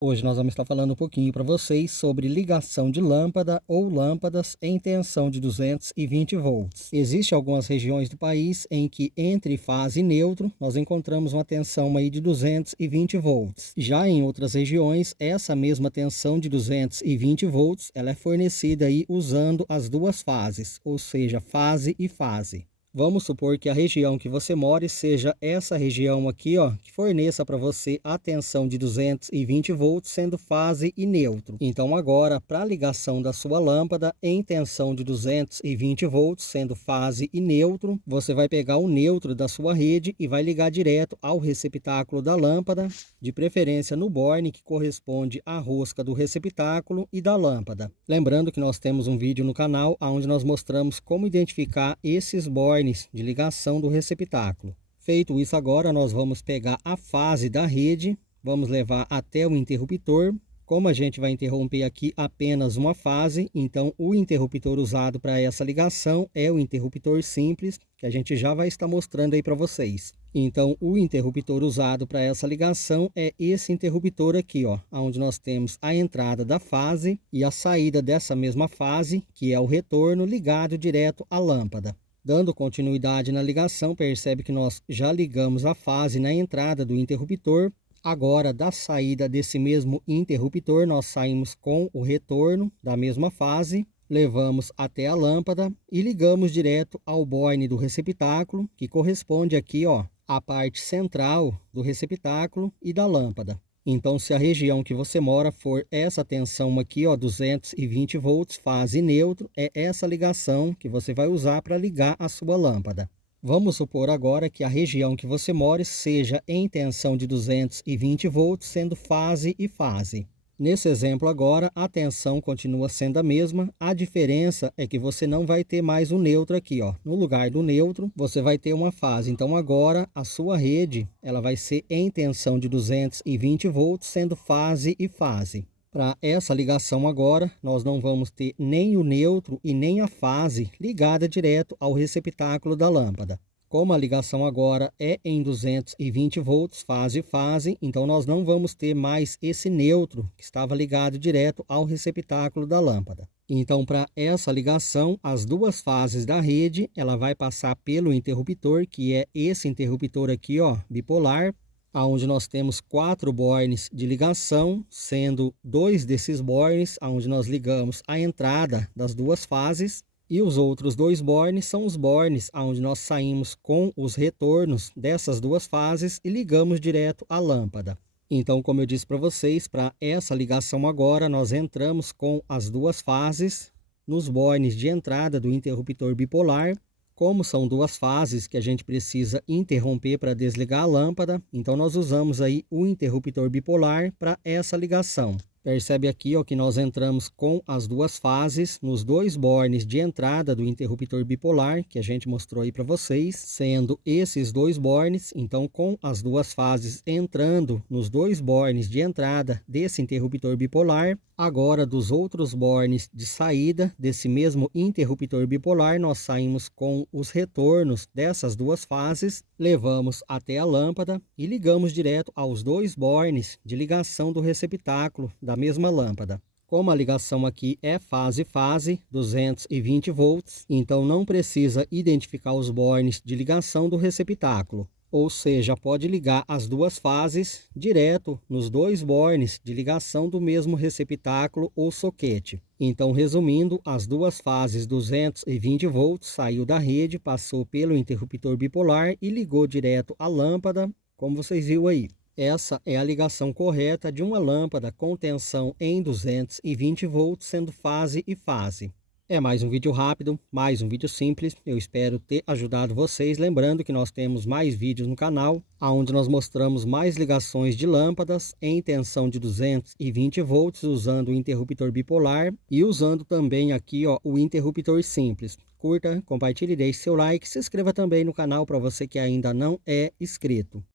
Hoje nós vamos estar falando um pouquinho para vocês sobre ligação de lâmpada ou lâmpadas em tensão de 220 volts. Existem algumas regiões do país em que entre fase e neutro nós encontramos uma tensão aí de 220 volts. Já em outras regiões, essa mesma tensão de 220 volts, ela é fornecida aí usando as duas fases, ou seja, fase e fase. Vamos supor que a região que você mora seja essa região aqui, ó, que forneça para você a tensão de 220 volts, sendo fase e neutro. Então agora, para a ligação da sua lâmpada em tensão de 220 volts, sendo fase e neutro, você vai pegar o neutro da sua rede e vai ligar direto ao receptáculo da lâmpada, de preferência no borne que corresponde à rosca do receptáculo e da lâmpada. Lembrando que nós temos um vídeo no canal onde nós mostramos como identificar esses bornes de ligação do receptáculo. Feito isso, agora nós vamos pegar a fase da rede, vamos levar até o interruptor. Como a gente vai interromper aqui apenas uma fase, então o interruptor usado para essa ligação é o interruptor simples, que a gente já vai estar mostrando aí para vocês. Então o interruptor usado para essa ligação é esse interruptor aqui, ó, onde nós temos a entrada da fase e a saída dessa mesma fase, que é o retorno, ligado direto à lâmpada. Dando continuidade na ligação, percebe que nós já ligamos a fase na entrada do interruptor. Agora, da saída desse mesmo interruptor, nós saímos com o retorno da mesma fase, levamos até a lâmpada e ligamos direto ao borne do receptáculo, que corresponde aqui, ó, à parte central do receptáculo e da lâmpada. Então, se a região que você mora for essa tensão aqui, ó, 220 volts, fase neutro, é essa ligação que você vai usar para ligar a sua lâmpada. Vamos supor agora que a região que você mora seja em tensão de 220 volts, sendo fase e fase. Nesse exemplo agora, a tensão continua sendo a mesma, a diferença é que você não vai ter mais o neutro aqui, ó. No lugar do neutro, você vai ter uma fase. Então agora, a sua rede, ela vai ser em tensão de 220 volts, sendo fase e fase. Para essa ligação agora, nós não vamos ter nem o neutro e nem a fase ligada direto ao receptáculo da lâmpada. Como a ligação agora é em 220 volts, fase e fase, então nós não vamos ter mais esse neutro que estava ligado direto ao receptáculo da lâmpada. Então, para essa ligação, as duas fases da rede, ela vai passar pelo interruptor, que é esse interruptor aqui, ó, bipolar, onde nós temos 4 bornes de ligação, sendo 2 desses bornes onde nós ligamos a entrada das duas fases, e os outros 2 bornes são os bornes onde nós saímos com os retornos dessas duas fases e ligamos direto à lâmpada. Então, como eu disse para vocês, para essa ligação agora, nós entramos com as duas fases nos bornes de entrada do interruptor bipolar. Como são duas fases que a gente precisa interromper para desligar a lâmpada, então nós usamos aí o interruptor bipolar para essa ligação. Percebe aqui, ó, que nós entramos com as duas fases nos 2 bornes de entrada do interruptor bipolar, que a gente mostrou aí para vocês, sendo esses 2 bornes, então com as duas fases entrando nos 2 bornes de entrada desse interruptor bipolar. Agora, dos outros bornes de saída desse mesmo interruptor bipolar, nós saímos com os retornos dessas duas fases, levamos até a lâmpada e ligamos direto aos 2 bornes de ligação do receptáculo da mesma lâmpada. Como a ligação aqui é fase-fase, 220 volts, então não precisa identificar os bornes de ligação do receptáculo. Ou seja, pode ligar as duas fases direto nos 2 bornes de ligação do mesmo receptáculo ou soquete. Então, resumindo, as duas fases 220 volts saiu da rede, passou pelo interruptor bipolar e ligou direto à lâmpada, como vocês viram aí. Essa é a ligação correta de uma lâmpada com tensão em 220 volts, sendo fase e fase. É mais um vídeo rápido, mais um vídeo simples. Eu espero ter ajudado vocês. Lembrando que nós temos mais vídeos no canal, onde nós mostramos mais ligações de lâmpadas em tensão de 220 volts, usando o interruptor bipolar e usando também aqui, ó, o interruptor simples. Curta, compartilhe, deixe seu like, se inscreva também no canal para você que ainda não é inscrito.